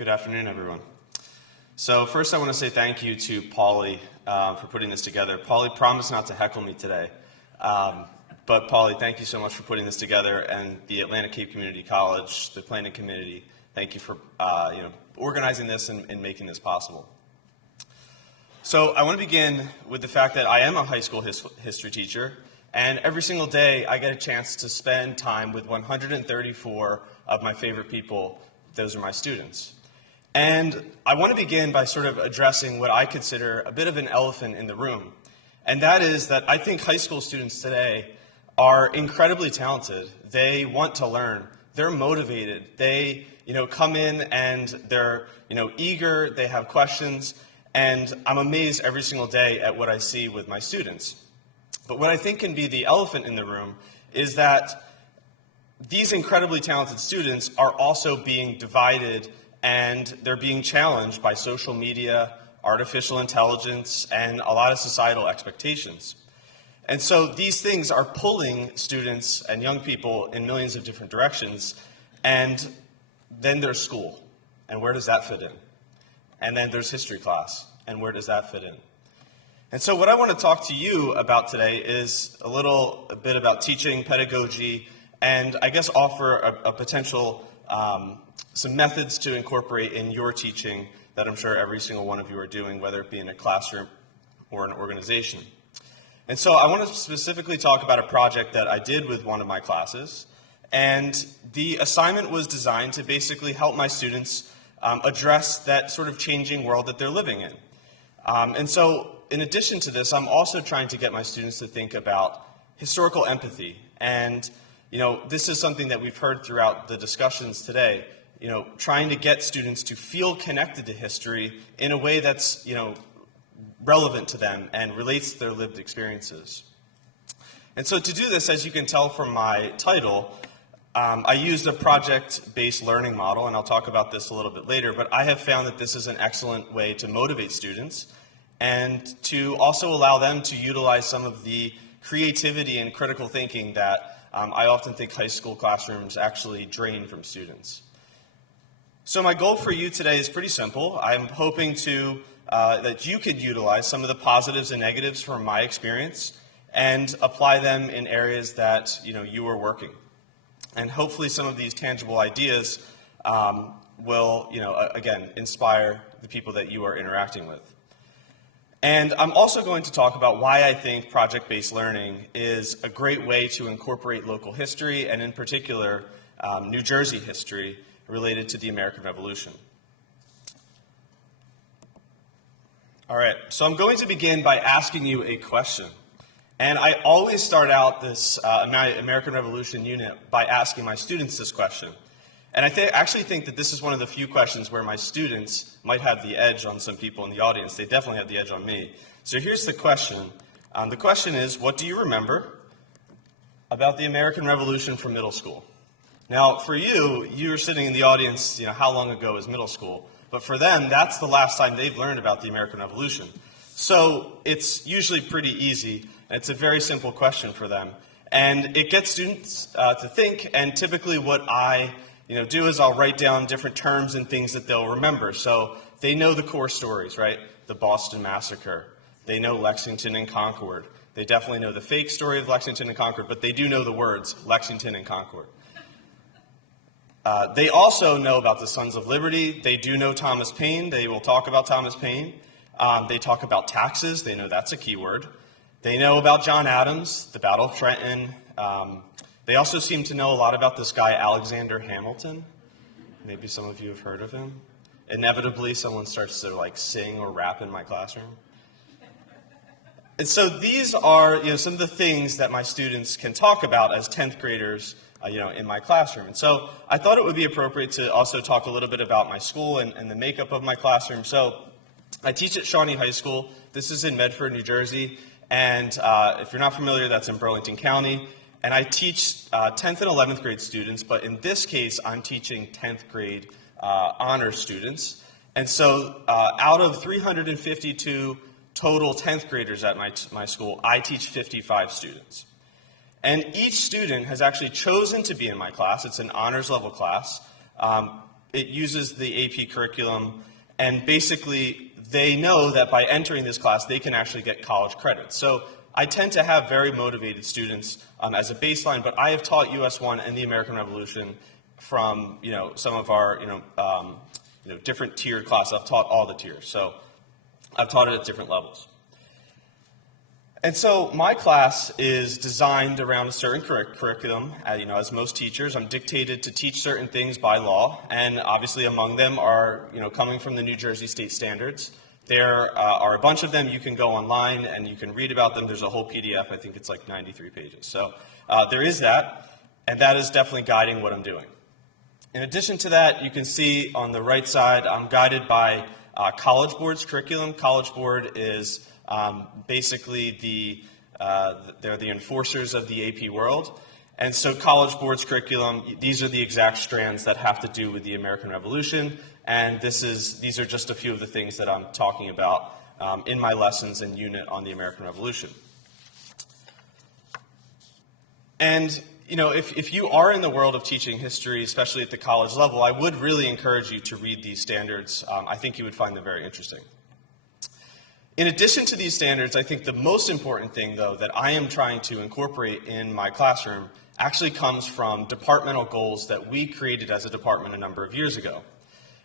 Good afternoon, everyone. So first I want to say thank you to Pauly for putting this together. Pauly promised not to heckle me today, but Pauly, thank you so much for putting this together, and the Atlantic Cape Community College, the planning committee, thank you for organizing this and making this possible. So I want to begin with the fact that I am a high school history teacher, and every single day I get a chance to spend time with 134 of my favorite people. Those are my students. And I want to begin by sort of addressing what I consider a bit of an elephant in the room. And that is that I think high school students today are incredibly talented. They want to learn. They're motivated. They, come in and they're, eager. They have questions. And I'm amazed every single day at what I see with my students. But what I think can be the elephant in the room is that these incredibly talented students are also being divided, and they're being challenged by social media, artificial intelligence, and a lot of societal expectations. And so these things are pulling students and young people in millions of different directions. And then there's school, and where does that fit in? And then there's history class, and where does that fit in? And so what I want to talk to you about today is a bit about teaching, pedagogy, and I guess offer a potential some methods to incorporate in your teaching that I'm sure every single one of you are doing, whether it be in a classroom or an organization. And so I want to specifically talk about a project that I did with one of my classes, and the assignment was designed to basically help my students address that sort of changing world that they're living in. And so in addition to this, I'm also trying to get my students to think about historical empathy. And this is something that we've heard throughout the discussions today, trying to get students to feel connected to history in a way that's, relevant to them and relates to their lived experiences. And so to do this, as you can tell from my title, I used a project-based learning model, and I'll talk about this a little bit later, but I have found that this is an excellent way to motivate students and to also allow them to utilize some of the creativity and critical thinking that I often think high school classrooms actually drain from students. So my goal for you today is pretty simple. I'm hoping that you could utilize some of the positives and negatives from my experience and apply them in areas that you are working. And hopefully some of these tangible ideas will again inspire the people that you are interacting with. And I'm also going to talk about why I think project-based learning is a great way to incorporate local history, and in particular, New Jersey history related to the American Revolution. All right, so I'm going to begin by asking you a question. And I always start out this American Revolution unit by asking my students this question. And I actually think that this is one of the few questions where my students might have the edge on some people in the audience. They definitely have the edge on me. So here's the question. The question is, what do you remember about the American Revolution from middle school? Now, for you, you're sitting in the audience, how long ago is middle school? But for them, that's the last time they've learned about the American Revolution. So it's usually pretty easy, and it's a very simple question for them. And it gets students to think, and typically what I do is I'll write down different terms and things that they'll remember. So they know the core stories, right? The Boston Massacre. They know Lexington and Concord. They definitely know the fake story of Lexington and Concord, but they do know the words Lexington and Concord. They also know about the Sons of Liberty. They do know Thomas Paine. They will talk about Thomas Paine. They talk about taxes. They know that's a key word. They know about John Adams, the Battle of Trenton. They also seem to know a lot about this guy, Alexander Hamilton. Maybe some of you have heard of him. Inevitably, someone starts to sing or rap in my classroom. And so these are some of the things that my students can talk about as 10th graders in my classroom. And so I thought it would be appropriate to also talk a little bit about my school and the makeup of my classroom. So I teach at Shawnee High School. This is in Medford, New Jersey. And if you're not familiar, that's in Burlington County. And I teach 10th and 11th grade students, but in this case, I'm teaching 10th grade honors students. And so out of 352 total 10th graders at my school, I teach 55 students. And each student has actually chosen to be in my class. It's an honors level class. it uses the AP curriculum, and basically they know that by entering this class, they can actually get college credit. So I tend to have very motivated students as a baseline, but I have taught US 1 and the American Revolution from some of our different tiered classes. I've taught all the tiers, so I've taught it at different levels. And so my class is designed around a certain curriculum. As most teachers, I'm dictated to teach certain things by law, and obviously among them are coming from the New Jersey state standards. There are a bunch of them. You can go online and you can read about them. There's a whole PDF. I think it's like 93 pages. So there is that, and that is definitely guiding what I'm doing. In addition to that, you can see on the right side, I'm guided by College Board's curriculum. College Board is basically they're the enforcers of the AP world. And so College Board's curriculum, these are the exact strands that have to do with the American Revolution. And these are just a few of the things that I'm talking about in my lessons and unit on the American Revolution. And if you are in the world of teaching history, especially at the college level, I would really encourage you to read these standards. I think you would find them very interesting. In addition to these standards, I think the most important thing, though, that I am trying to incorporate in my classroom actually comes from departmental goals that we created as a department a number of years ago.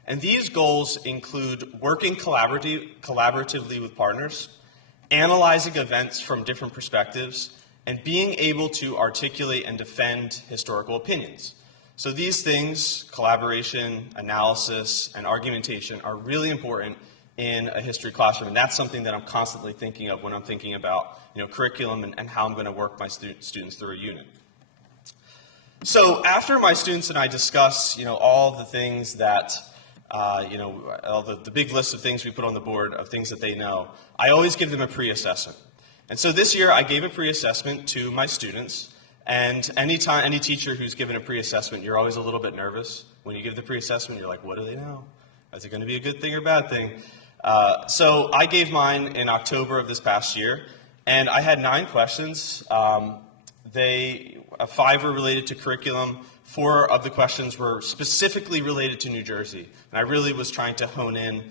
And these goals include working collaboratively with partners, analyzing events from different perspectives, and being able to articulate and defend historical opinions. So these things, collaboration, analysis, and argumentation, are really important in a history classroom, and that's something that I'm constantly thinking of when I'm thinking about curriculum and how I'm going to work my students through a unit. So after my students and I discuss all the things that all the big list of things we put on the board of things that they know, I always give them a pre-assessment. And so this year I gave a pre-assessment to my students, and any teacher who's given a pre-assessment, you're always a little bit nervous. When you give the pre-assessment, you're like, what do they know? Is it going to be a good thing or bad thing? So I gave mine in October of this past year, and I had 9 questions. 5 were related to curriculum. 4 of the questions were specifically related to New Jersey, and I really was trying to hone in.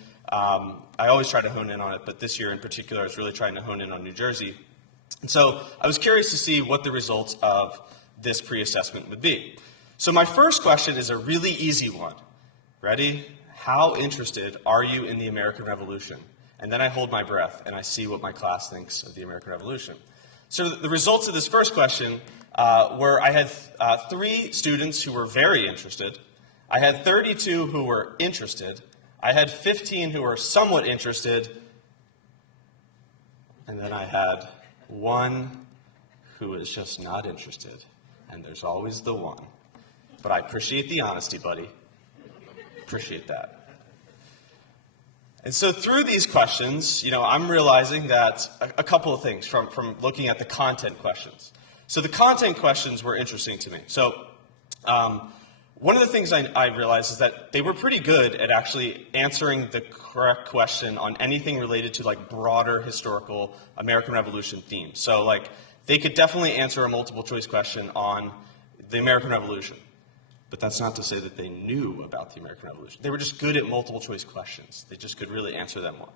I always try to hone in on it, but this year in particular, I was really trying to hone in on New Jersey. And so I was curious to see what the results of this pre-assessment would be. So my first question is a really easy one. Ready? How interested are you in the American Revolution? And then I hold my breath and I see what my class thinks of the American Revolution. So the results of this first question were I had 3 students who were very interested. I had 32 who were interested. I had 15 who were somewhat interested. And then I had 1 who was just not interested. And there's always the one. But I appreciate the honesty, buddy. Appreciate that. And so through these questions, I'm realizing that a couple of things from looking at the content questions. So the content questions were interesting to me. So one of the things I realized is that they were pretty good at actually answering the correct question on anything related to broader historical American Revolution themes. So they could definitely answer a multiple choice question on the American Revolution. But that's not to say that they knew about the American Revolution. They were just good at multiple choice questions. They just could really answer them well.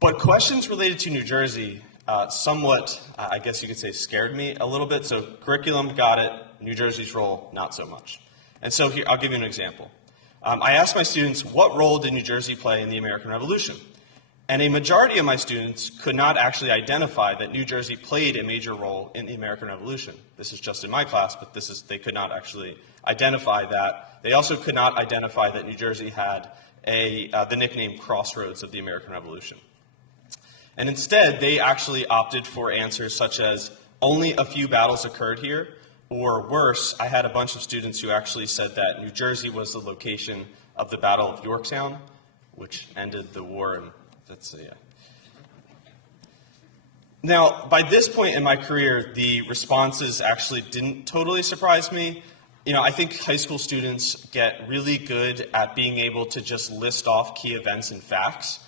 But questions related to New Jersey somewhat, I guess you could say, scared me a little bit. So curriculum, got it. New Jersey's role, not so much. And so here, I'll give you an example. I asked my students, what role did New Jersey play in the American Revolution? And a majority of my students could not actually identify that New Jersey played a major role in the American Revolution. This is just in my class, but they could not actually identify that. They also could not identify that New Jersey had the nickname Crossroads of the American Revolution. And instead, they actually opted for answers such as only a few battles occurred here, or worse, I had a bunch of students who actually said that New Jersey was the location of the Battle of Yorktown, which ended the war in Now, by this point in my career, the responses actually didn't totally surprise me. I think high school students get really good at being able to just list off key events and facts.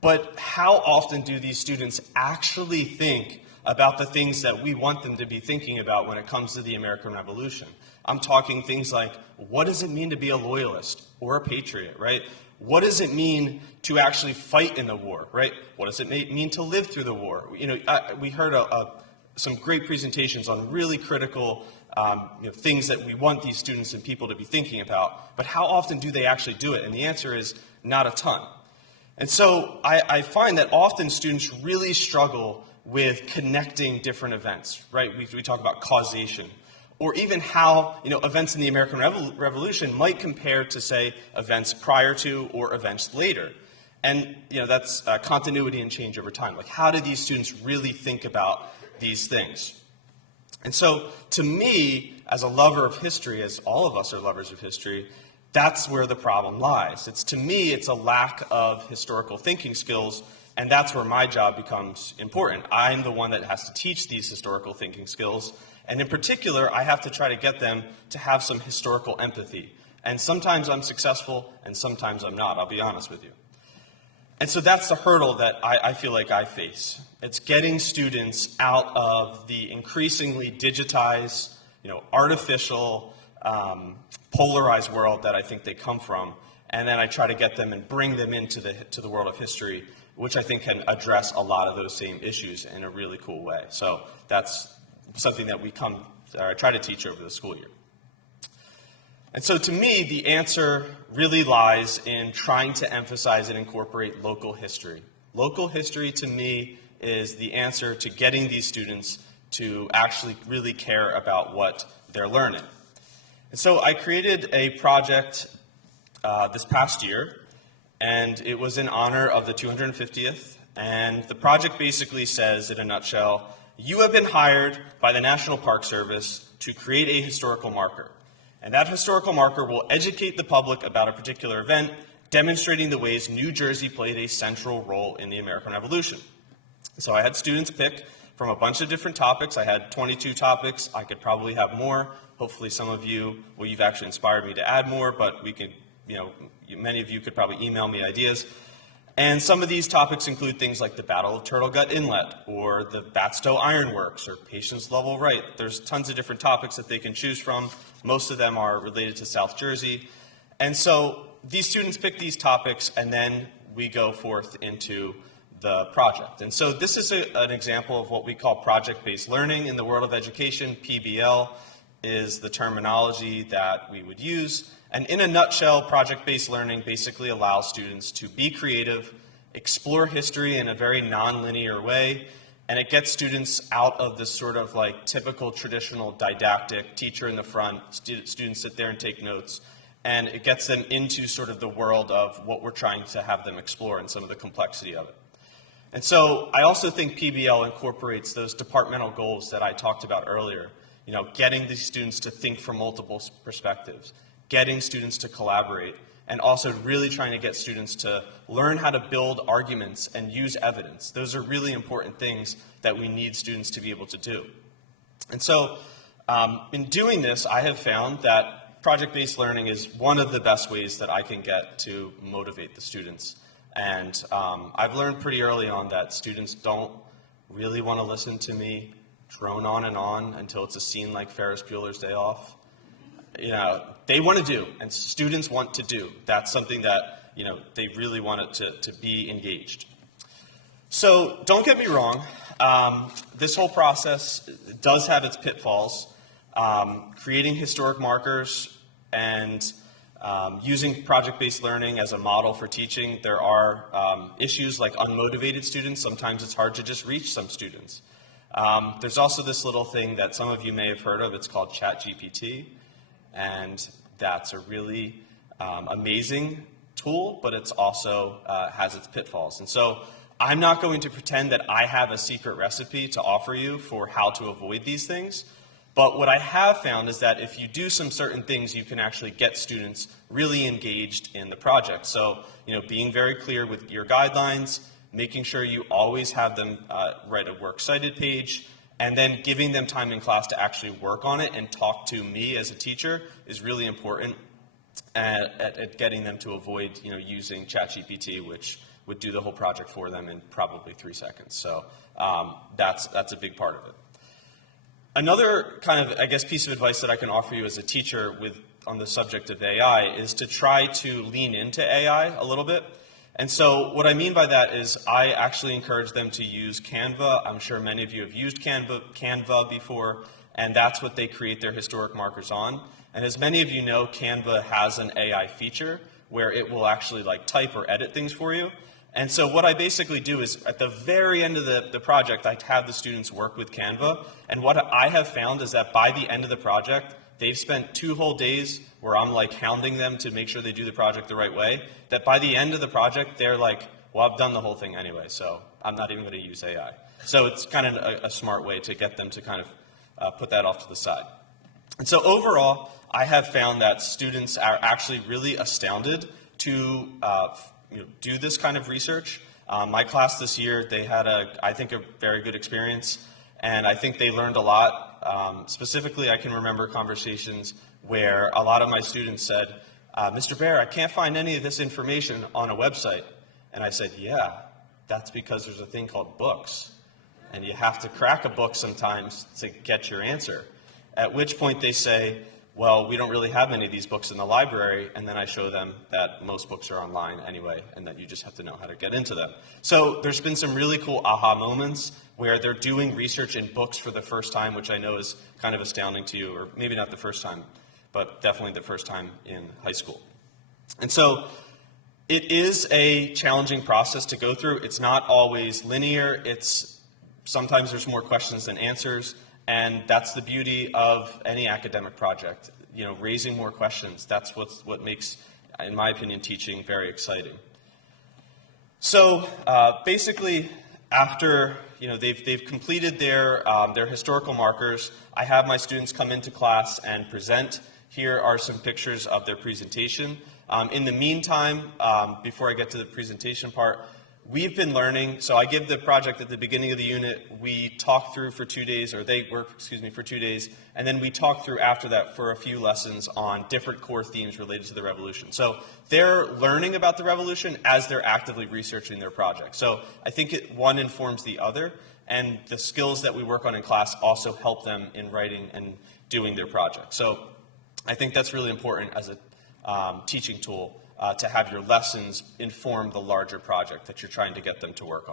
But how often do these students actually think about the things that we want them to be thinking about when it comes to the American Revolution. I'm talking things like, what does it mean to be a loyalist or a patriot, right? What does it mean to actually fight in the war, right? What does it mean to live through the war? We heard some great presentations on really critical things that we want these students and people to be thinking about, but how often do they actually do it? And the answer is not a ton. And so I find that often students really struggle with connecting different events, right? We talk about causation, or even how events in the American Revolution might compare to, say, events prior to or events later. And that's continuity and change over time. Like, how do these students really think about these things? And so, to me, as a lover of history, as all of us are lovers of history, that's where the problem lies. To me, it's a lack of historical thinking skills, and that's where my job becomes important. I'm the one that has to teach these historical thinking skills, and in particular, I have to try to get them to have some historical empathy. And sometimes I'm successful, and sometimes I'm not, I'll be honest with you. And so that's the hurdle that I feel like I face. It's getting students out of the increasingly digitized, artificial, polarized world that I think they come from, and then I try to get them and bring them into the world of history, which I think can address a lot of those same issues in a really cool way. So that's something that I try to teach over the school year. And so to me, the answer really lies in trying to emphasize and incorporate local history. Local history, to me, is the answer to getting these students to actually really care about what they're learning. And so I created a project this past year, and it was in honor of the 250th. And the project basically says, in a nutshell, you have been hired by the National Park Service to create a historical marker. And that historical marker will educate the public about a particular event, demonstrating the ways New Jersey played a central role in the American Revolution. So I had students pick from a bunch of different topics. I had 22 topics. I could probably have more. Hopefully some of you, you've actually inspired me to add more, but we could, many of you could probably email me ideas. And some of these topics include things like the Battle of Turtle Gut Inlet, or the Batstow Iron Works, or Patience Level Right. There's tons of different topics that they can choose from. Most of them are related to South Jersey. And so these students pick these topics, and then we go forth into the project. And so this is an example of what we call project-based learning in the world of education. PBL is the terminology that we would use. And in a nutshell, project-based learning basically allows students to be creative, explore history in a very non-linear way, and it gets students out of this sort of like typical traditional didactic, teacher in the front, students sit there and take notes, and it gets them into sort of the world of what we're trying to have them explore and some of the complexity of it. And so I also think PBL incorporates those departmental goals that I talked about earlier, getting these students to think from multiple perspectives, getting students to collaborate, and also really trying to get students to learn how to build arguments and use evidence. Those are really important things that we need students to be able to do. And so in doing this, I have found that project-based learning is one of the best ways that I can get to motivate the students. And I've learned pretty early on that students don't really want to listen to me drone on and on until it's a scene like Ferris Bueller's Day Off. They want to do, and students want to do. That's something that, they really want it to be engaged. So don't get me wrong, this whole process does have its pitfalls. Creating historic markers and using project-based learning as a model for teaching, there are issues like unmotivated students. Sometimes it's hard to just reach some students. There's also this little thing that some of you may have heard of. It's called ChatGPT. And that's a really amazing tool, but it's also has its pitfalls. And so I'm not going to pretend that I have a secret recipe to offer you for how to avoid these things. But what I have found is that if you do some certain things, you can actually get students really engaged in the project. So, being very clear with your guidelines, making sure you always have them write a works cited page, and then giving them time in class to actually work on it and talk to me as a teacher is really important at getting them to avoid, using ChatGPT, which would do the whole project for them in probably 3 seconds. So that's a big part of it. Another kind of, I guess, piece of advice that I can offer you as a teacher on the subject of AI is to try to lean into AI a little bit. And so what I mean by that is I actually encourage them to use Canva. I'm sure many of you have used Canva before, and that's what they create their historic markers on. And as many of you know, Canva has an AI feature where it will actually like type or edit things for you. And so what I basically do is at the very end of the project, I have the students work with Canva. And what I have found is that by the end of the project, they've spent 2 whole days where I'm like hounding them to make sure they do the project the right way, that by the end of the project, they're like, well, I've done the whole thing anyway, so I'm not even going to use AI. So it's kind of a smart way to get them to kind of put that off to the side. And so overall, I have found that students are actually really astounded to do this kind of research. My class this year, they had, I think, a very good experience, and I think they learned a lot. Specifically, I can remember conversations where a lot of my students said, Mr. Baer, I can't find any of this information on a website. And I said, yeah, that's because there's a thing called books. And you have to crack a book sometimes to get your answer. At which point they say, well, we don't really have many of these books in the library. And then I show them that most books are online anyway, and that you just have to know how to get into them. So there's been some really cool aha moments where they're doing research in books for the first time, which I know is kind of astounding to you, or maybe not the first time, but definitely the first time in high school. And so it is a challenging process to go through. It's not always linear. Sometimes there's more questions than answers. And that's the beauty of any academic project, raising more questions. That's what makes, in my opinion, teaching very exciting. So basically, after they've completed their historical markers, I have my students come into class and present. Here are some pictures of their presentation. In the meantime, before I get to the presentation part, we've been learning, so I give the project at the beginning of the unit, we talk through for 2 days, or they work, for 2 days, and then we talk through after that for a few lessons on different core themes related to the revolution. So they're learning about the revolution as they're actively researching their project. So I think one informs the other, and the skills that we work on in class also help them in writing and doing their project. So I think that's really important as a teaching tool. To have your lessons inform the larger project that you're trying to get them to work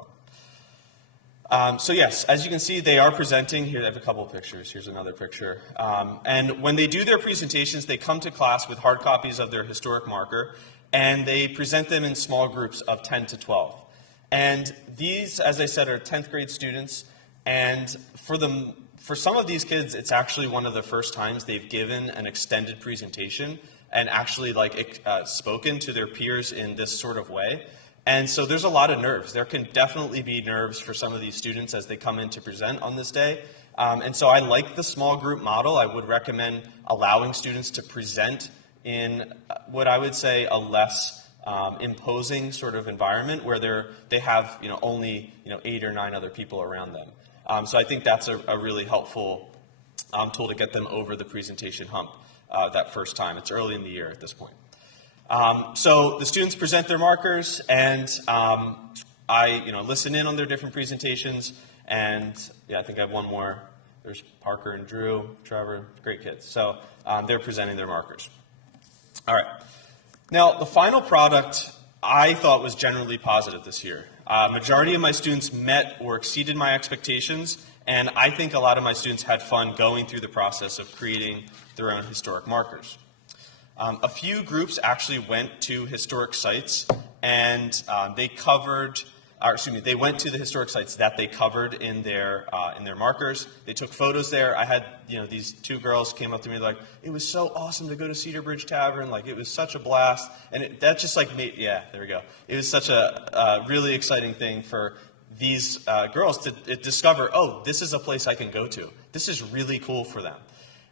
on. So yes, as you can see, they are presenting. Here I have a couple of pictures. Here's another picture. And when they do their presentations, they come to class with hard copies of their historic marker, and they present them in small groups of 10 to 12. And these, as I said, are 10th grade students, and for some of these kids, it's actually one of the first times they've given an extended presentation and actually spoken to their peers in this sort of way. And so there's a lot of nerves. There can definitely be nerves for some of these students as they come in to present on this day. And so I like the small group model. I would recommend allowing students to present in what I would say a less imposing sort of environment where they have only 8 or 9 other people around them. So I think that's a really helpful tool to get them over the presentation hump. That first time. It's early in the year at this point. So the students present their markers, and I listen in on their different presentations. And yeah, I think I have one more. There's Parker and Drew, Trevor, great kids. So they're presenting their markers. All right. Now the final product I thought was generally positive this year. Majority of my students met or exceeded my expectations. And I think a lot of my students had fun going through the process of creating their own historic markers. A few groups actually went to historic sites, and they went to the historic sites that they covered in their markers. They took photos there. I had, these 2 girls came up to me like, it was so awesome to go to Cedar Bridge Tavern. Like, it was such a blast. And that just made, yeah, there we go. It was such a really exciting thing for these girls to discover, oh, this is a place I can go to. This is really cool for them.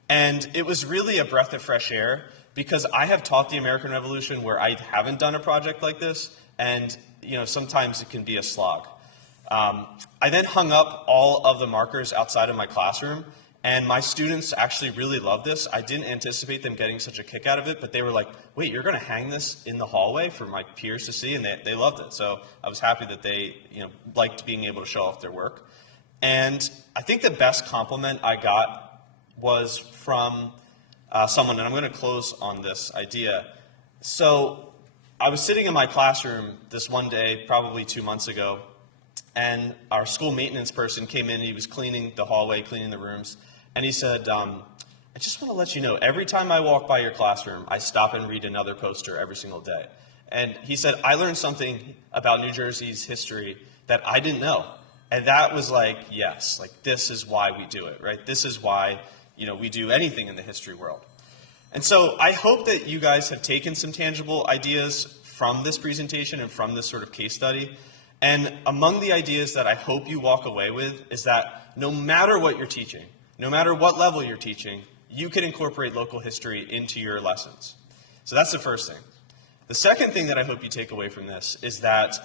And it was really a breath of fresh air because I have taught the American Revolution where I haven't done a project like this, and sometimes it can be a slog. I then hung up all of the markers outside of my classroom, And my students actually really loved this. I didn't anticipate them getting such a kick out of it, but they were like, wait, you're going to hang this in the hallway for my peers to see? And they loved it. So I was happy that they liked being able to show off their work. And I think the best compliment I got was from someone, and I'm going to close on this idea. So I was sitting in my classroom this one day, probably 2 months ago, and our school maintenance person came in. He was cleaning the hallway, cleaning the rooms. And he said, I just want to let you know, every time I walk by your classroom, I stop and read another poster every single day. And he said, I learned something about New Jersey's history that I didn't know. And that was like, yes, like this is why we do it, right? This is why, we do anything in the history world. And so I hope that you guys have taken some tangible ideas from this presentation and from this sort of case study. And among the ideas that I hope you walk away with is that no matter what you're teaching, no matter what level you're teaching, you can incorporate local history into your lessons. So that's the first thing. The second thing that I hope you take away from this is that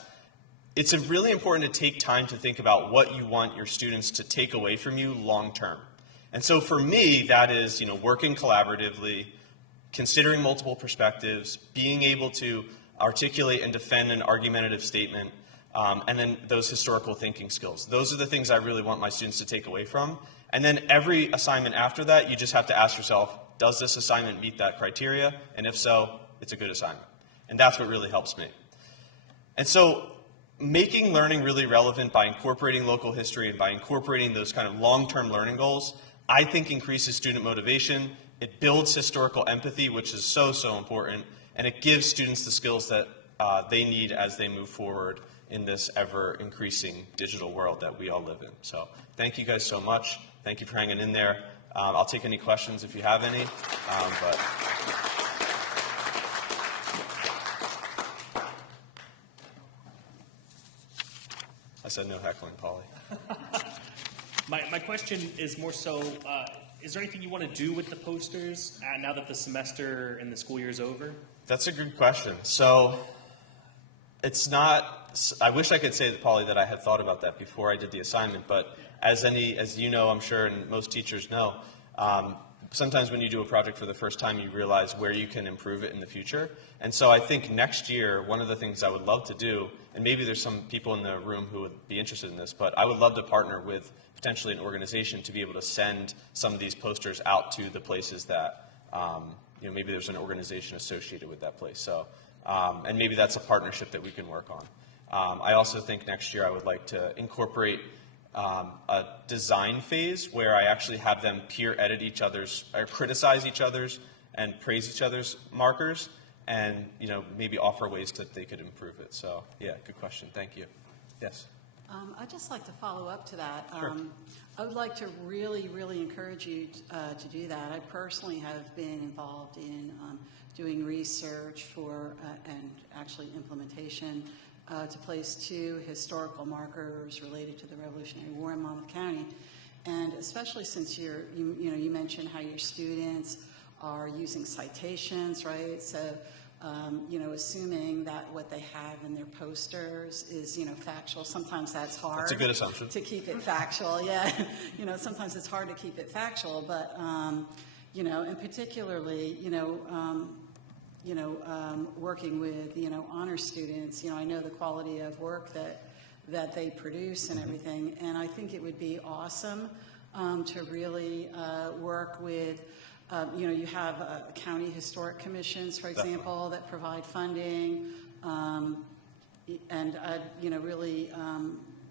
it's really important to take time to think about what you want your students to take away from you long term. And so for me, that is, working collaboratively, considering multiple perspectives, being able to articulate and defend an argumentative statement, and then those historical thinking skills. Those are the things I really want my students to take away from. And then every assignment after that, you just have to ask yourself, does this assignment meet that criteria? And if so, it's a good assignment. And that's what really helps me. And so making learning really relevant by incorporating local history and by incorporating those kind of long-term learning goals, I think increases student motivation. It builds historical empathy, which is so, so important. And it gives students the skills that they need as they move forward in this ever-increasing digital world that we all live in. So thank you guys so much. Thank you for hanging in there. I'll take any questions if you have any. I said no heckling, Polly. My question is more so, is there anything you want to do with the posters now that the semester and the school year is over? That's a good question. So it's not, I wish I could say, Polly, that I had thought about that before I did the assignment, but as you know, I'm sure, and most teachers know, sometimes when you do a project for the first time, you realize where you can improve it in the future. And so I think next year, one of the things I would love to do, and maybe there's some people in the room who would be interested in this, but I would love to partner with potentially an organization to be able to send some of these posters out to the places that, maybe there's an organization associated with that place. So, and maybe that's a partnership that we can work on. I also think next year I would like to incorporate a design phase where I actually have them peer edit each other's, or criticize each other's and praise each other's markers, and maybe offer ways that they could improve it. So yeah, good question. Thank you. Yes. I'd just like to follow up to that. Sure. I would like to really, really encourage you to do that. I personally have been involved in doing research for and actually implementation to place 2 historical markers related to the Revolutionary War in Monmouth County, and especially since you mentioned how your students are using citations, right? So, assuming that what they have in their posters is, factual. Sometimes that's hard. That's a good assumption. To keep it factual, yeah. Sometimes it's hard to keep it factual, but, and particularly, working with, honor students, I know the quality of work that they produce and everything, and I think it would be awesome to really work with, you have county historic commissions, for example, that provide funding, and I'd, really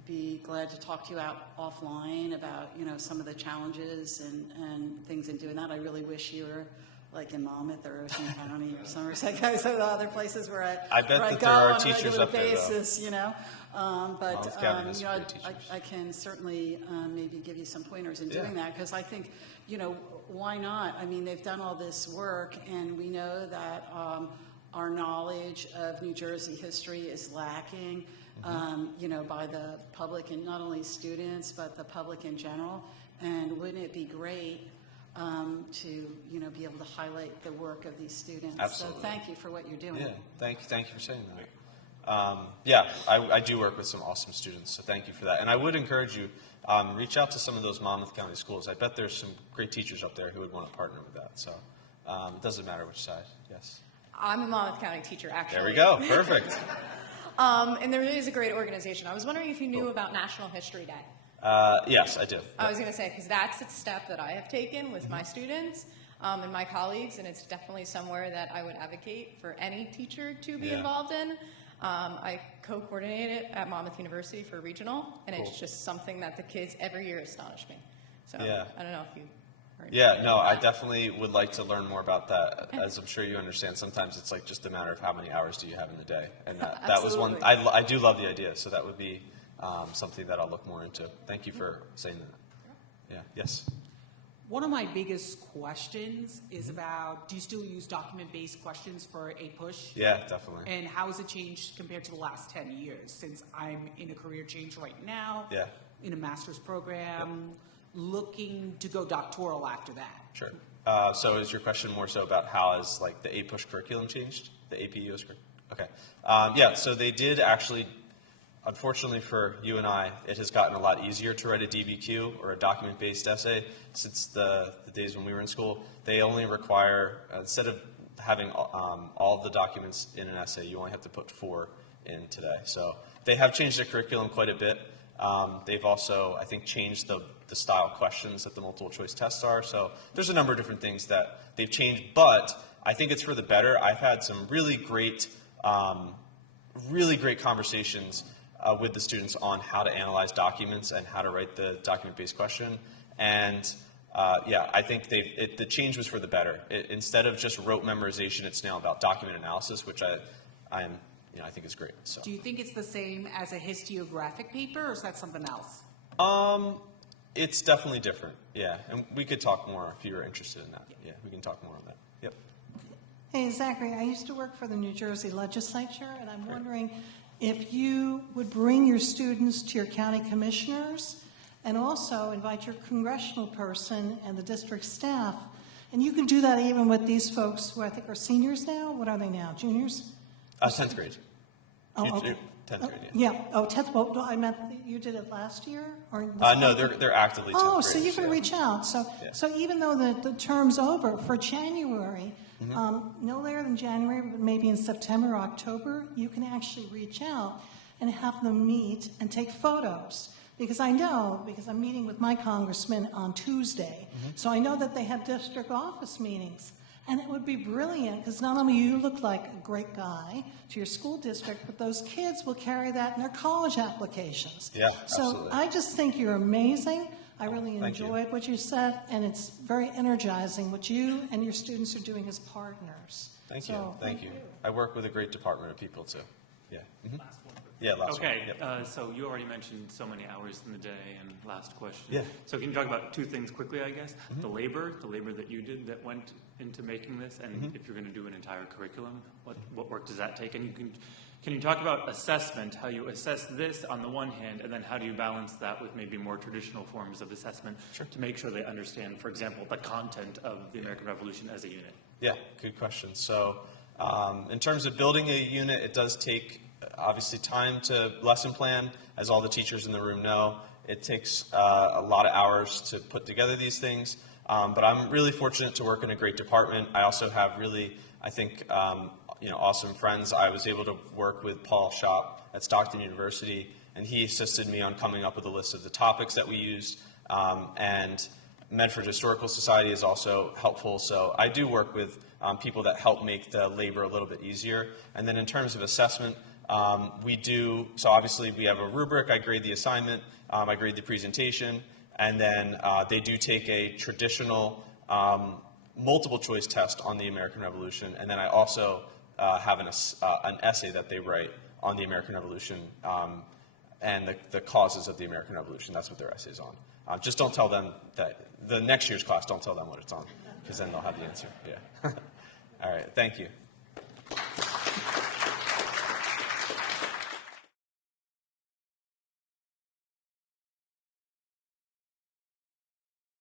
be glad to talk to you offline about, some of the challenges and things in doing that. I really wish you were like in Monmouth or Ocean County or Somerset, guys, or the other places where I bet that go there are on a teachers regular up there, basis, Monmouth County has great teachers. I can certainly maybe give you some pointers in doing that, because I think, why not? I mean, they've done all this work, and we know that our knowledge of New Jersey history is lacking, by the public, and not only students, but the public in general. And wouldn't it be great to be able to highlight the work of these students? Absolutely. So thank you for what you're doing. Yeah, thank you for saying that. Yeah, I do work with some awesome students, so thank you for that. And I would encourage you, reach out to some of those Monmouth County schools. I bet there's some great teachers up there who would want to partner with that. So it doesn't matter which side. Yes. I'm a Monmouth County teacher, actually. There we go. Perfect. And there is a great organization. I was wondering if you knew about National History Day. Yes, I do. I was going to say, because that's a step that I have taken with my students and my colleagues, and it's definitely somewhere that I would advocate for any teacher to be involved in. I co-coordinate it at Monmouth University for regional, and it's just something that the kids every year astonish me. So I don't know if you heard. Yeah, no, I definitely would like to learn more about that. As I'm sure you understand, sometimes it's like just a matter of how many hours do you have in the day. And that was one, I do love the idea, so that would be something that I'll look more into. Thank you for saying that. Yeah, yes. One of my biggest questions is about, do you still use document-based questions for a push? Yeah, definitely. And how has it changed compared to the last 10 years? Since I'm in a career change right now, in a master's program, looking to go doctoral after that. Sure. So is your question more so about how has like the APUSH curriculum changed? The AP US curriculum? Okay. Yeah, so they did actually, unfortunately for you and I, it has gotten a lot easier to write a DBQ or a document-based essay since the days when we were in school. They only require, instead of having all of the documents in an essay, you only have to put 4 in today. So they have changed their curriculum quite a bit. They've also, I think, changed the style questions that the multiple choice tests are. So there's a number of different things that they've changed, but I think it's for the better. I've had some really great conversations with the students on how to analyze documents and how to write the document-based question. And yeah, I think the change was for the better. Instead of just rote memorization, it's now about document analysis, which I think is great. So. Do you think it's the same as a historiographic paper, or is that something else? It's definitely different, yeah. And we could talk more if you're interested in that. Yeah, we can talk more on that. Yep. Hey, Zachary, I used to work for the New Jersey legislature, and I'm wondering if you would bring your students to your county commissioners and also invite your congressional person and the district staff. And you can do that even with these folks who I think are seniors now. What are they now, juniors? 10th grade. Oh, okay. 10th grade, yeah. Yeah. Oh, 10th. Well, I meant you did it last year? Or no, they're actively 10th Oh, graders, so you can reach out. So even though the term's over, for January, no later than January, but maybe in September or October, you can actually reach out and have them meet and take photos. Because I know, because I'm meeting with my congressman on Tuesday, so I know that they have district office meetings. And it would be brilliant, because not only you look like a great guy to your school district, but those kids will carry that in their college applications. Yeah, so absolutely. I just think you're amazing. I really Thank you. enjoyed what you said, and it's very energizing what you and your students are doing as partners. Thank you. So, Thank you. I work with a great department of people, too. Yeah. Yeah, last one. Okay, Yep. so you already mentioned so many hours in the day, and last question. Yeah. So can you talk about 2 things quickly, I guess? The labor that you did that went into making this, and if you're going to do an entire curriculum, what work does that take? And can you talk about assessment, how you assess this on the one hand, and then how do you balance that with maybe more traditional forms of assessment to make sure they understand, for example, the content of the American Revolution as a unit? Yeah, good question. So in terms of building a unit, it does take obviously time to lesson plan, as all the teachers in the room know. It takes a lot of hours to put together these things, but I'm really fortunate to work in a great department. I also have really, I think, awesome friends. I was able to work with Paul Shop at Stockton University, and he assisted me on coming up with a list of the topics that we used, and Medford Historical Society is also helpful. So I do work with people that help make the labor a little bit easier. And then in terms of assessment, so obviously we have a rubric. I grade the assignment, I grade the presentation, and then they do take a traditional multiple choice test on the American Revolution, and then I also have an essay that they write on the American Revolution and the causes of the American Revolution. That's what their essay is on. Just don't tell them that the next year's class, don't tell them what it's on, because then they'll have the answer. Yeah. All right, thank you.